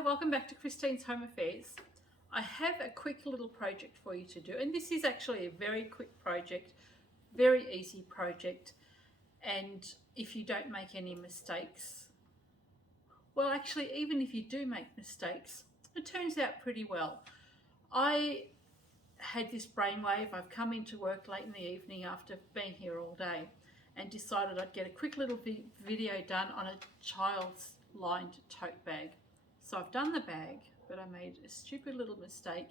Hi, welcome back to Christine's Home Affairs. I have a quick little project for you to do, and this is actually a very quick project, very easy project, and if you don't make any mistakes, well actually even if you do make mistakes, it turns out pretty well. I had this brainwave. I've come into work late in the evening after being here all day and decided I'd get a quick little video done on a child's lined tote bag. So I've done the bag, but I made a stupid little mistake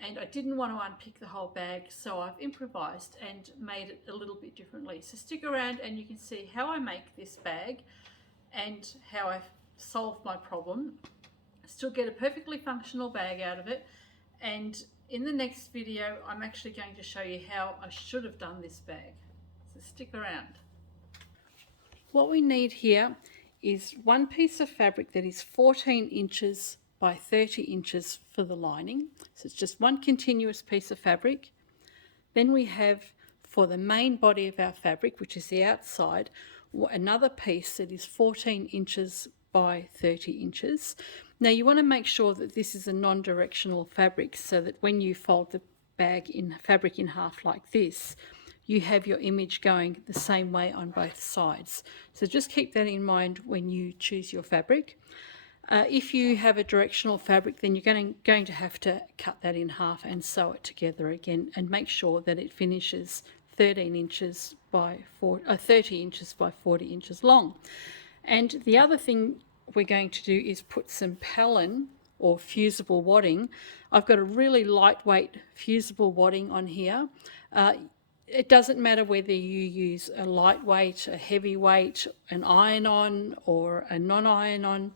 and I didn't want to unpick the whole bag, so I've improvised and made it a little bit differently. So stick around and you can see how I make this bag and how I solve my problem. Still get a perfectly functional bag out of it, and in the next video I'm actually going to show you how I should have done this bag. So stick around. What we need here is one piece of fabric that is 14 inches by 30 inches for the lining. So it's just one continuous piece of fabric. Then we have, for the main body of our fabric, which is the outside, another piece that is 14 inches by 30 inches. Now you want to make sure that this is a non-directional fabric, so that when you fold the fabric in half like this, you have your image going the same way on both sides. So just keep that in mind when you choose your fabric. If you have a directional fabric, then you're going to have to cut that in half and sew it together again, and make sure that it finishes 30 inches by 40 inches long. And the other thing we're going to do is put some Palin or fusible wadding. I've got a really lightweight fusible wadding on here. It doesn't matter whether you use a lightweight, a heavyweight, an iron-on or a non-iron-on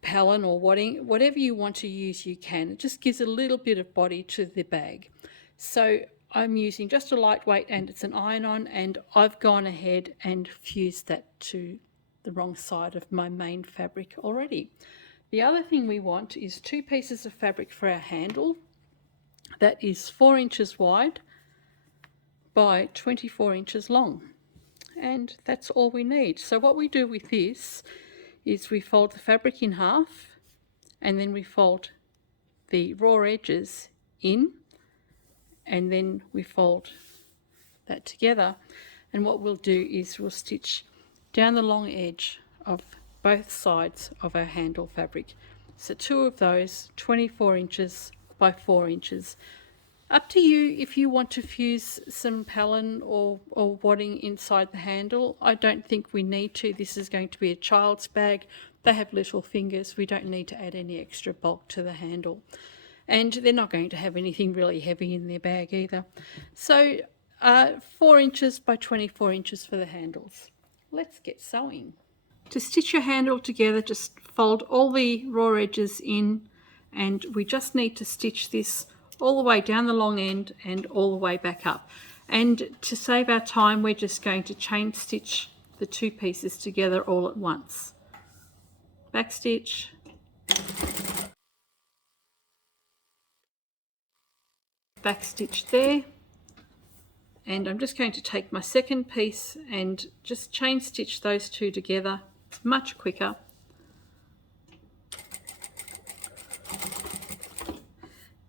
Palin or wadding. Whatever you want to use you can. It just gives a little bit of body to the bag. So I'm using just a lightweight and it's an iron-on, and I've gone ahead and fused that to the wrong side of my main fabric already. The other thing we want is two pieces of fabric for our handle. That is 4 inches wide by 24 inches long, and that's all we need. So what we do with this is we fold the fabric in half, and then we fold the raw edges in, and then we fold that together, and what we'll do is we'll stitch down the long edge of both sides of our handle fabric. So two of those, 24 inches by 4 inches. Up to you if you want to fuse some Palin or wadding inside the handle. I don't think we need to. This is going to be a child's bag. They have little fingers. We don't need to add any extra bulk to the handle. And they're not going to have anything really heavy in their bag either. So 4 inches by 24 inches for the handles. Let's get sewing. To stitch your handle together, just fold all the raw edges in, and we just need to stitch this all the way down the long end and all the way back up. And to save our time, we're just going to chain stitch the two pieces together all at once. Back stitch, back stitch there, and I'm just going to take my second piece and just chain stitch those two together. It's much quicker.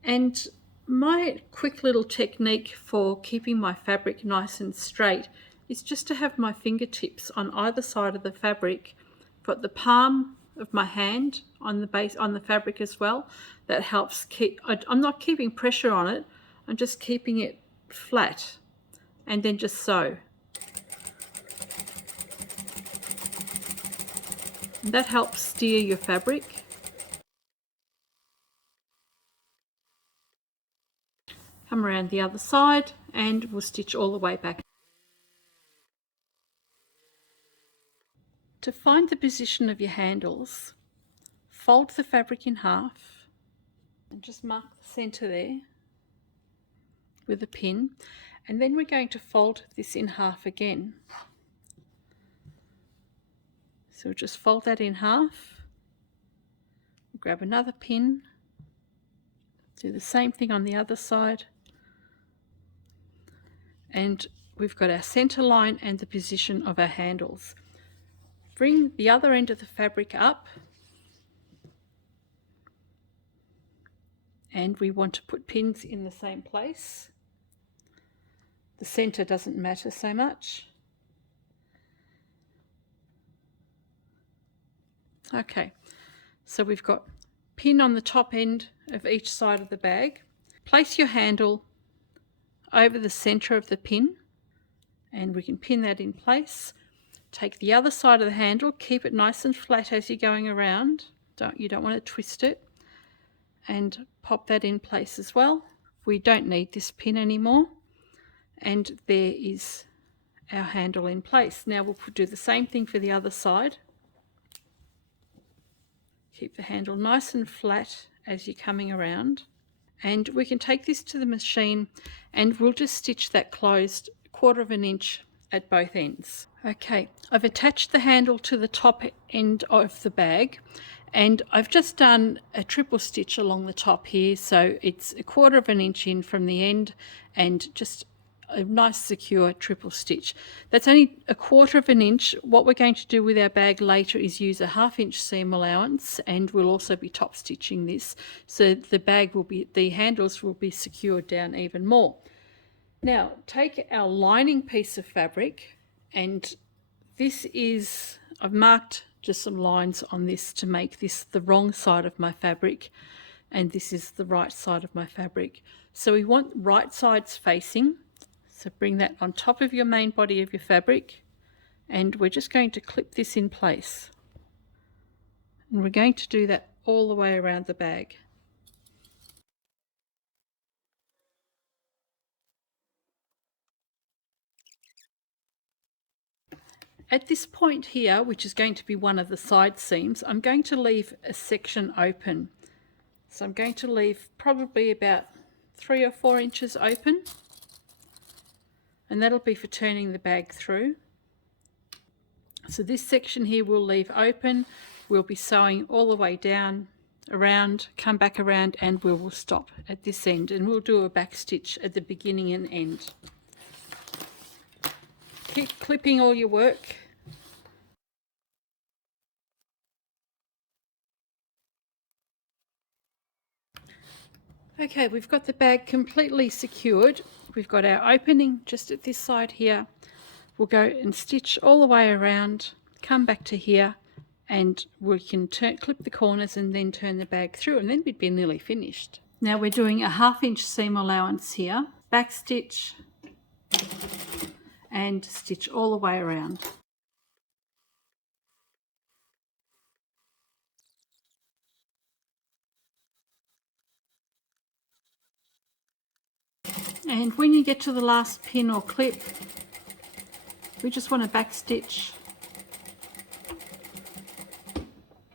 And my quick little technique for keeping my fabric nice and straight is just to have my fingertips on either side of the fabric. Got the palm of my hand on the base, on the fabric as well. That helps keep, I'm not keeping pressure on it, I'm just keeping it flat, and then just sew. And that helps steer your fabric. Come around the other side and we'll stitch all the way back. To find the position of your handles, fold the fabric in half and just mark the center there with a pin, and then we're going to fold this in half again. So we'll just fold that in half, grab another pin, do the same thing on the other side, and we've got our center line and the position of our handles. Bring the other end of the fabric up and we want to put pins in the same place. The center doesn't matter so much. Okay, so we've got pin on the top end of each side of the bag. Place your handle over the center of the pin, and we can pin that in place. Take the other side of the handle, keep it nice and flat as you're going around. You don't want to twist it, and pop that in place as well. We don't need this pin anymore, and there is our handle in place. Now we'll do the same thing for the other side. Keep the handle nice and flat as you're coming around, and we can take this to the machine and we'll just stitch that closed 1/4 inch at both ends. Okay, I've attached the handle to the top end of the bag, and I've just done a triple stitch along the top here, so it's 1/4 inch in from the end and just a nice secure triple stitch. That's only 1/4 inch. What we're going to do with our bag later is use a 1/2 inch seam allowance, and we'll also be top stitching this, so the handles will be secured down even more. Now take our lining piece of fabric, and this is, I've marked just some lines on this to make this the wrong side of my fabric, and this is the right side of my fabric. So we want right sides facing. So bring that on top of your main body of your fabric, and we're just going to clip this in place. And we're going to do that all the way around the bag. At this point here, which is going to be one of the side seams, I'm going to leave a section open. So I'm going to leave probably about 3 or 4 inches open, and that'll be for turning the bag through. So this section here we'll leave open. We'll be sewing all the way down, around, come back around, and we will stop at this end, and we'll do a back stitch at the beginning and end. Keep clipping all your work. Okay, we've got the bag completely secured. We've got our opening just at this side here. We'll go and stitch all the way around, come back to here, and we can clip the corners and then turn the bag through, and then we'd be nearly finished. Now we're doing a 1/2 inch seam allowance here, back stitch, and stitch all the way around. And when you get to the last pin or clip, we just want to back stitch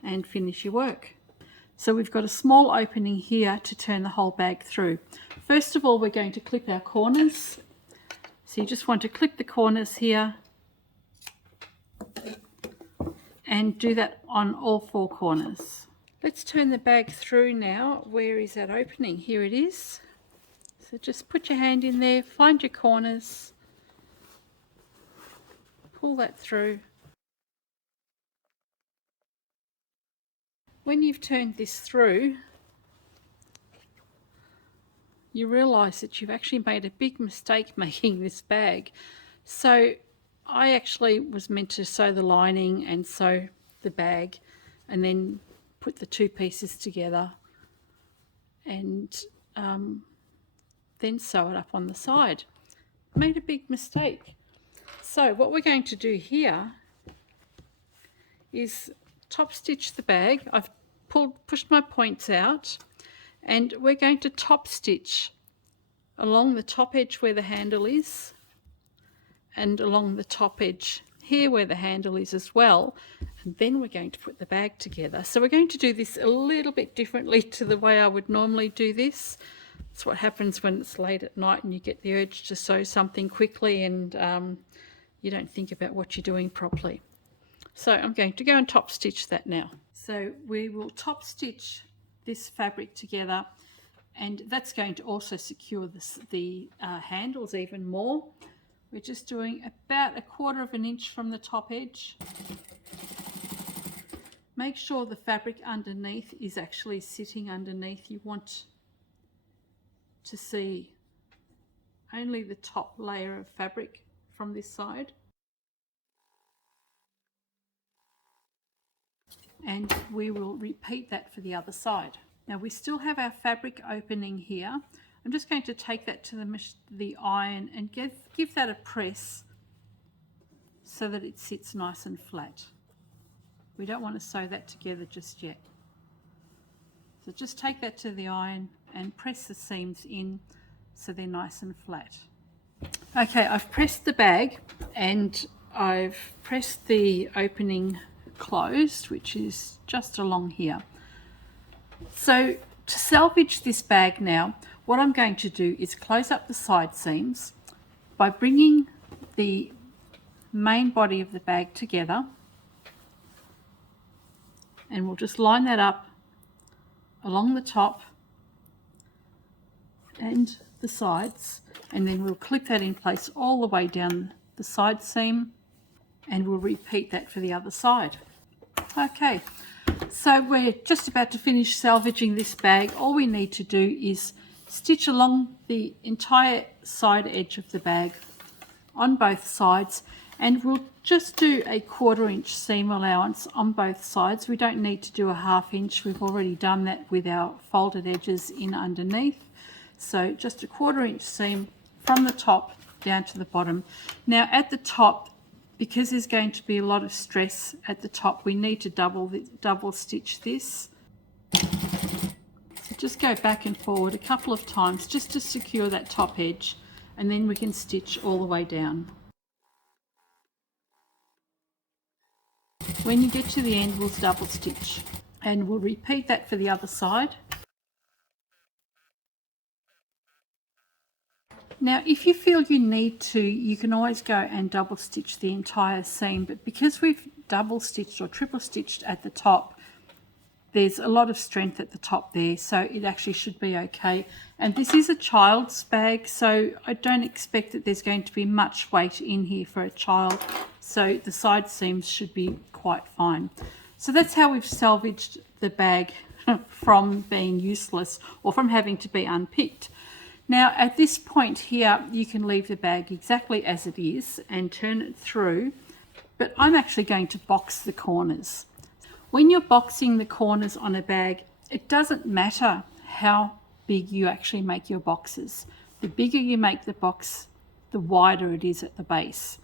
and finish your work. So we've got a small opening here to turn the whole bag through. First of all, we're going to clip our corners. So you just want to clip the corners here and do that on all 4 corners. Let's turn the bag through now. Where is that opening? Here it is. So just put your hand in there, find your corners, pull that through. When you've turned this through, you realise that you've actually made a big mistake making this bag. So I actually was meant to sew the lining and sew the bag and then put the 2 pieces together and then sew it up on the side. Made a big mistake. So what we're going to do here is top stitch the bag. I've pushed my points out, and we're going to top stitch along the top edge where the handle is, and along the top edge here where the handle is as well, and then we're going to put the bag together. So we're going to do this a little bit differently to the way I would normally do this. That's what happens when it's late at night and you get the urge to sew something quickly and you don't think about what you're doing properly. So I'm going to go and top stitch that now. So we will top stitch this fabric together, and that's going to also secure the handles even more. We're just doing about 1/4 inch from the top edge. Make sure the fabric underneath is actually sitting underneath. You want to see only the top layer of fabric from this side. And we will repeat that for the other side. Now we still have our fabric opening here. I'm just going to take that to the iron and give that a press so that it sits nice and flat. We don't want to sew that together just yet. So just take that to the iron and press the seams in so they're nice and flat. Okay, I've pressed the bag and I've pressed the opening closed, which is just along here. So to salvage this bag now, what I'm going to do is close up the side seams by bringing the main body of the bag together, and we'll just line that up along the top and the sides, and then we'll clip that in place all the way down the side seam, and we'll repeat that for the other side. Okay, so we're just about to finish salvaging this bag. All we need to do is stitch along the entire side edge of the bag on both sides, and we'll just do a 1/4 inch seam allowance on both sides. We don't need to do a 1/2 inch. We've already done that with our folded edges in underneath. So just a 1/4 inch seam from the top down to the bottom. Now at the top, because there's going to be a lot of stress at the top, we need to double stitch this. So just go back and forward a couple of times just to secure that top edge, and then we can stitch all the way down. When you get to the end, we'll double stitch, and we'll repeat that for the other side. Now if you feel you need to, you can always go and double stitch the entire seam, but because we've double stitched or triple stitched at the top, there's a lot of strength at the top there, so it actually should be okay. And this is a child's bag, so I don't expect that there's going to be much weight in here for a child, so the side seams should be quite fine. So that's how we've salvaged the bag from being useless or from having to be unpicked. Now at this point here, you can leave the bag exactly as it is and turn it through, but I'm actually going to box the corners. When you're boxing the corners on a bag, it doesn't matter how big you actually make your boxes. The bigger you make the box, the wider it is at the base.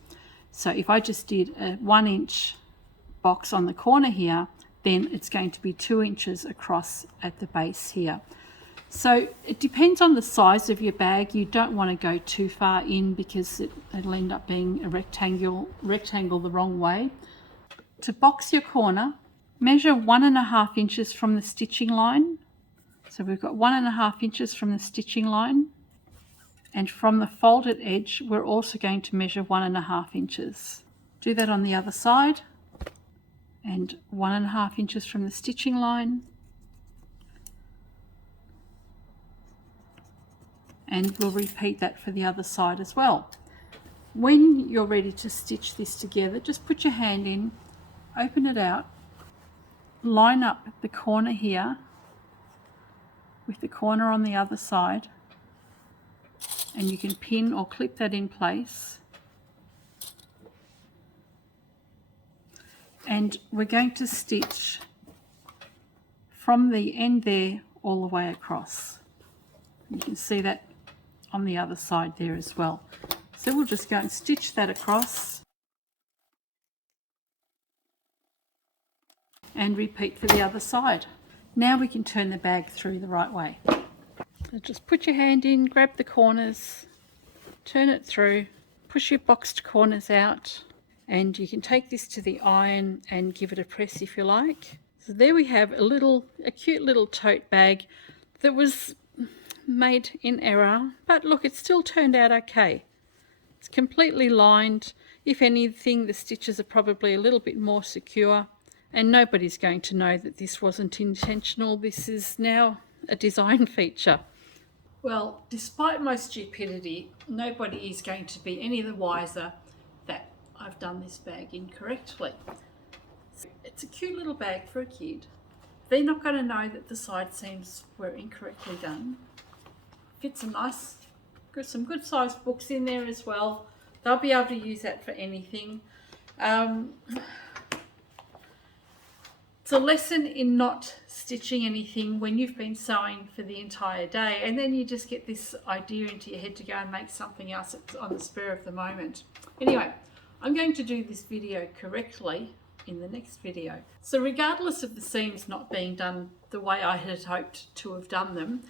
So if I just did a 1 inch box on the corner here, then it's going to be 2 inches across at the base here. So it depends on the size of your bag. You don't want to go too far in because it'll end up being a rectangle the wrong way. To box your corner, measure 1.5 inches from the stitching line. So we've got 1.5 inches from the stitching line, and from the folded edge we're also going to measure 1.5 inches. Do that on the other side, and 1.5 inches from the stitching line, and we'll repeat that for the other side as well. When you're ready to stitch this together, just put your hand in, open it out, line up the corner here with the corner on the other side, and you can pin or clip that in place. And we're going to stitch from the end there all the way across. You can see that on the other side there as well. So we'll just go and stitch that across and repeat for the other side. Now we can turn the bag through the right way. So just put your hand in, grab the corners, turn it through, push your boxed corners out, and you can take this to the iron and give it a press if you like. So there we have a cute little tote bag that was made in error, but look, it still turned out okay. It's completely lined. If anything, the stitches are probably a little bit more secure, and nobody's going to know that this wasn't intentional. This is now a design feature. Well, despite my stupidity, nobody is going to be any the wiser that I've done this bag incorrectly. It's a cute little bag for a kid. They're not going to know that the side seams were incorrectly done. fits some good sized books in there as well. They'll be able to use that for anything. It's a lesson in not stitching anything when you've been sewing for the entire day, and then you just get this idea into your head to go and make something else on the spur of the moment. Anyway, I'm going to do this video correctly in the next video. So regardless of the seams not being done the way I had hoped to have done them,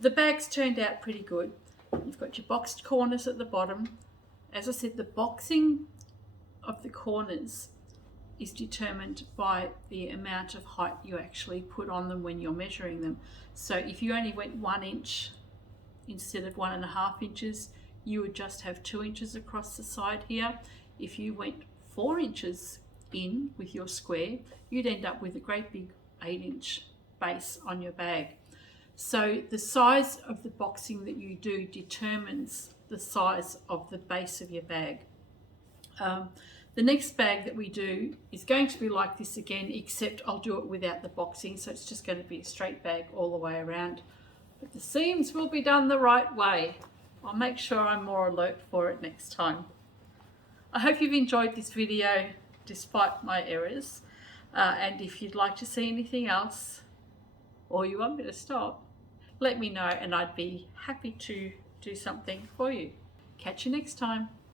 the bag's turned out pretty good. You've got your boxed corners at the bottom. As I said, the boxing of the corners is determined by the amount of height you actually put on them when you're measuring them. So if you only went 1 inch instead of 1.5 inches, you would just have 2 inches across the side here. If you went 4 inches in with your square, you'd end up with a great big 8-inch base on your bag. So the size of the boxing that you do determines the size of the base of your bag. The next bag that we do is going to be like this again, except I'll do it without the boxing, so it's just going to be a straight bag all the way around. But the seams will be done the right way. I'll make sure I'm more alert for it next time. I hope you've enjoyed this video despite my errors, and if you'd like to see anything else, or you want me to stop, let me know and I'd be happy to do something for you. Catch you next time.